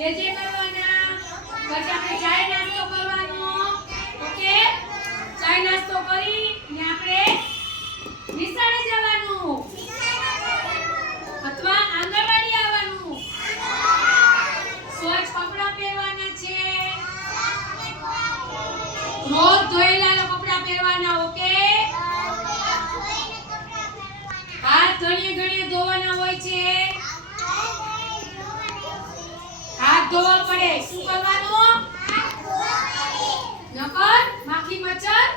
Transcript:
જે જે કરવાના પછી આપણે ચાય નાસ્તો કરવાનો. ઓકે? ચાય નાસ્તો કરી ને આપણે નિશાળે જવાનું. અથવા આંગણવાડી આવવાનું. સ્વચ્છ કપડાં પહેરવાના છે. રોજ ધોયેલા કપડાં પહેરવાના ઓકે? હાથ ઘણીએ ઘણીએ ધોવાના હોય છે હાથ ધોવા પડે. શું કરવાનું? નકર માખી મચ્છર